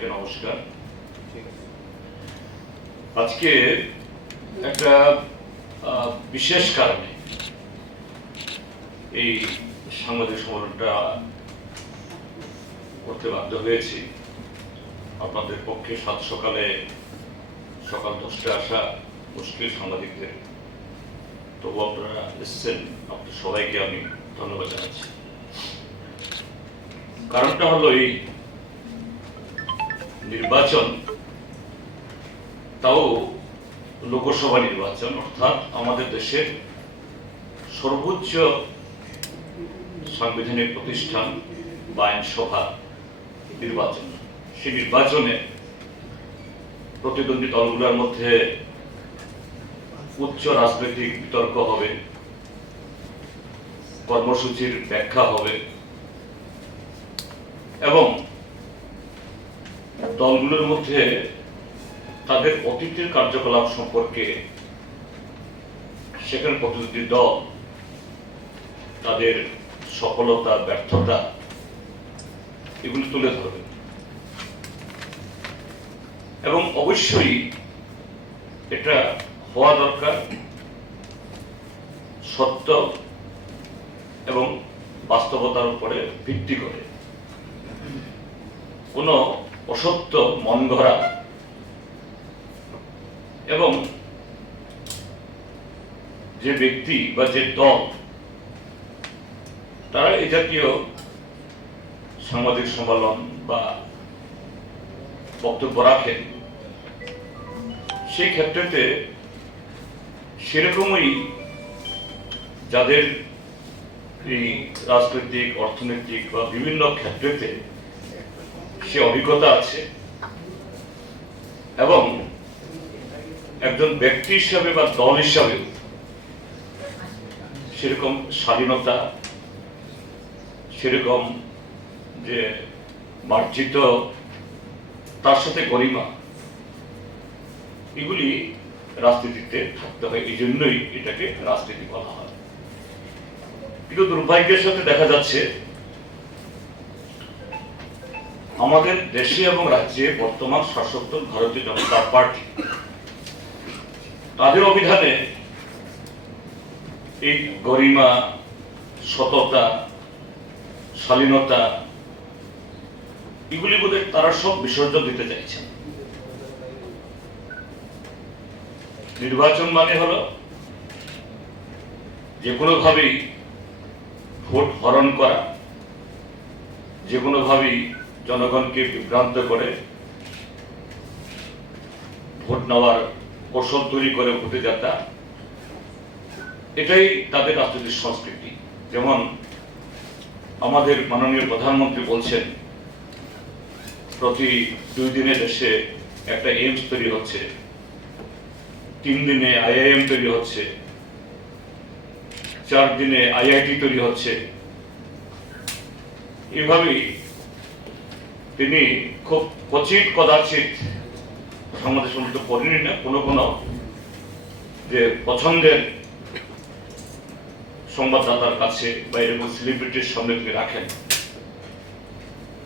সবাইকে নমস্কার। আজকে একটা বিশেষ কারণে এই সাংবাদিক সম্মেলনটা করতে বাধ্য হয়েছি। আপনাদের পক্ষে সাত সকালে সকাল দশটায় আসা মুশকিল সাংবাদিকদের। তবু আপনারা এসছেন আপনাদের সবাইকে আমি ধন্যবাদ জানাচ্ছি। কারণটা হলো এই নির্বাচন, তাও লোকসভা নির্বাচন, অর্থাৎ আমাদের দেশের সর্বোচ্চ সাংবিধানিক প্রতিষ্ঠান বা আইনসভা নির্বাচন। সেই নির্বাচনে প্রতিদ্বন্দ্বী দলগুলোর মধ্যে উচ্চ রাজনৈতিক বিতর্ক হবে, কর্মসূচির ব্যাখ্যা হবে এবং দলগুলোর মধ্যে তাদের অতীতের কার্যকলাপ সম্পর্কে সেখানে প্রতিনিধি দল, তাদের সফলতা, ব্যর্থতা, এগুলি তুলে ধরবে এবং অবশ্যই এটা হওয়া দরকার, সত্য এবং বাস্তবতার উপরে ভিত্তি করে। কোনো অসত্য মন গড়া। এবং যে ব্যক্তি বা যে দল, তারা এই জাতীয় সাংবাদিক সম্মেলন বা বক্তব্য রাখেন সেই ক্ষেত্রেতে সেরকমই যাদের এই রাজনৈতিক, অর্থনৈতিক বা বিভিন্ন ক্ষেত্রেতে সে অভিজ্ঞতা আছে। এবং একজন ব্যক্তি হিসাবে বা দল হিসাবে সেরকম স্বাধীনতা, সেরকম যে মার্জিত, তার সাথে গরিমা, এগুলি রাজনীতিতে থাকতে হয়। এই জন্যই এটাকে রাজনীতি বলা হয়। কিন্তু দুর্ভাগ্যের সাথে দেখা যাচ্ছে আমাদের দেশে এবং রাজ্যে বর্তমান শাসক দল ভারতীয় জনতা পার্টি। তাদের অভিধানে এই গরিমা, সততা, শালীনতা, এগুলি বোধহয় তারা সব বিসর্জন দিতে চাইছেন। নির্বাচন মানে হলো যে কোনোভাবেই ভোট হরণ করা যে কোনোভাবেই জনগণকে বিভ্রান্ত করে ভোট নেওয়ার কৌশল তৈরি করে ভোটে যাত্রা, এটাই তাদের রাজনৈতিক সংস্কৃতি। যেমন আমাদের মাননীয় প্রধানমন্ত্রী বলছেন, প্রতি দুই দিনে দেশে একটা এইমস তৈরি হচ্ছে, তিন দিনে আইআইএম তৈরি হচ্ছে, চার দিনে আইআইটি তৈরি হচ্ছে। এভাবেই তিনি খুব কচিত কদাচিত সমাজের সম্মত করেনি না, কোনো কোনো যে পছন্দের সংবাদদাতার কাছে বা এরকম সেলিব্রিটির সামনে তিনি রাখেন।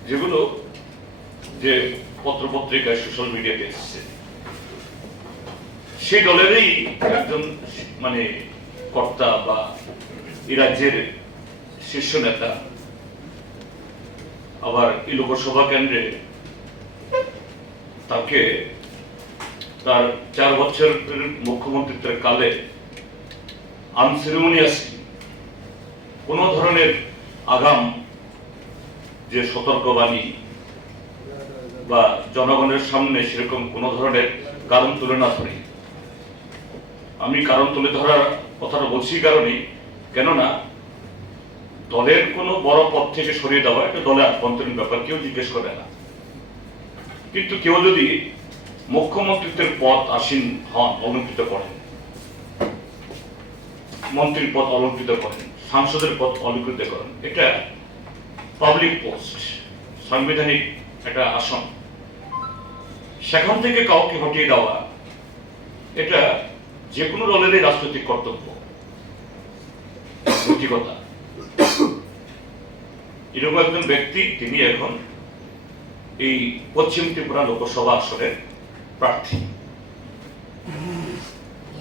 যেগুলো যে পত্রপত্রিকায় সোশ্যাল মিডিয়াতে এসেছে। সেই দলেরই একজন মানে কর্তা বা এই রাজ্যের শীর্ষ নেতা আবার এই লোকসভা কেন্দ্রে তাকে তার চার বছরের মুখ্যমন্ত্রিত্বের কালে আনসেরিমনিয়াসলি কোন ধরনের আগাম যে সতর্কবাণী বা জনগণের সামনে সেরকম কোন ধরনের কারণ তুলে না ধরি। আমি কারণ তুলে ধরার কথাটা বলছি কারণে কেননা দলের কোনো বড় পদ থেকে সরিয়ে দেওয়া এটা দলের আভ্যন্তরীণ ব্যাপার কেউ জিজ্ঞেস করে না। কিন্তু কেউ যদি মুখ্যমন্ত্রিত্বের পদ আসীন হন, অলঙ্কৃত করেন, মন্ত্রীর পদ অলঙ্কৃত করেন, সাংসদের পদ অলঙ্কৃত করেন, এটা পাবলিক পোস্ট সাংবিধানিক একটা আসন, সেখান থেকে কাউকে হটিয়ে দেওয়া, এটা যে কোনো দলেরই রাজনৈতিক কর্তব্য নৈতিকতা এরকম একজন ব্যক্তি তিনি এখন এই পশ্চিম ত্রিপুরা লোকসভা আসনের প্রার্থী।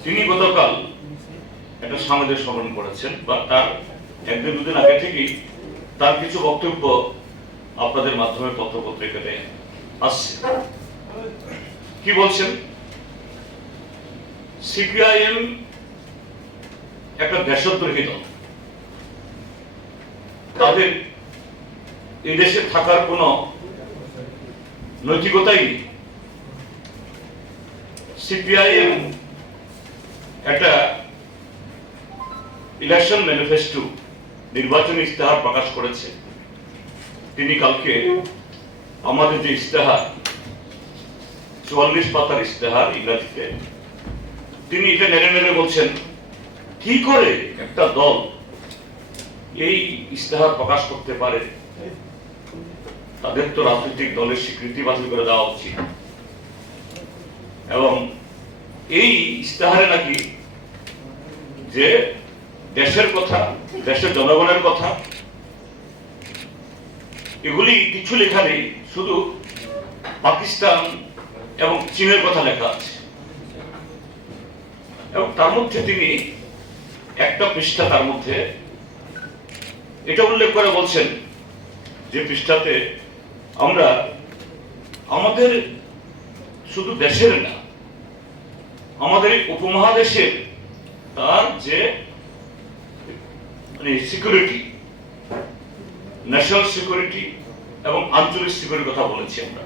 তিনি গতকাল একটা সাংবাদিক সম্মেলন করেছেন, বা তার একদিন দুদিন আগে থেকেই তার কিছু বক্তব্য আপনাদের মাধ্যমে পত্রপত্রিকাতে আসছে। কি বলছেন? সিপিআইএম একটা দেশদ্রোহী দল। তাদের এই দেশে থাকার কোনো নৈতিকতাই নেই। সিপিআইএম একটা ইলেকশন ম্যানিফেস্টো নির্বাচনী ইস্তেহার প্রকাশ করেছে। তিনি কালকে আমাদের যে ইস্তেহার চুয়াল্লিশ পাতার ইস্তেহার ইংরাজিতে, তিনি এটা নেড়ে নেড়ে বলছেন, কি করে একটা দল এই ইস্তেহার প্রকাশ করতে পারে? তাদের তো রাজনৈতিক দলের স্বীকৃতি বাতিল করে দেওয়া উচিত। এবং এই ইস্তেহারে নাকি যে দেশের কথা, দেশের জনগণের কথা, এগুলি কিছু লেখা নেই শুধু পাকিস্তান এবং চীনের কথা লেখা আছে। এবং তার মধ্যে তিনি একটা পৃষ্ঠা তার মধ্যে এটা উল্লেখ করে বলছেন যে পৃষ্ঠাতে আমরা আমাদের শুধু দেশের না, আমাদের উপমহাদেশের তার যে মানে সিকিউরিটি ন্যাশনাল সিকিউরিটি এবং আঞ্চলিক সিকিউরিটির কথা বলেছি আমরা।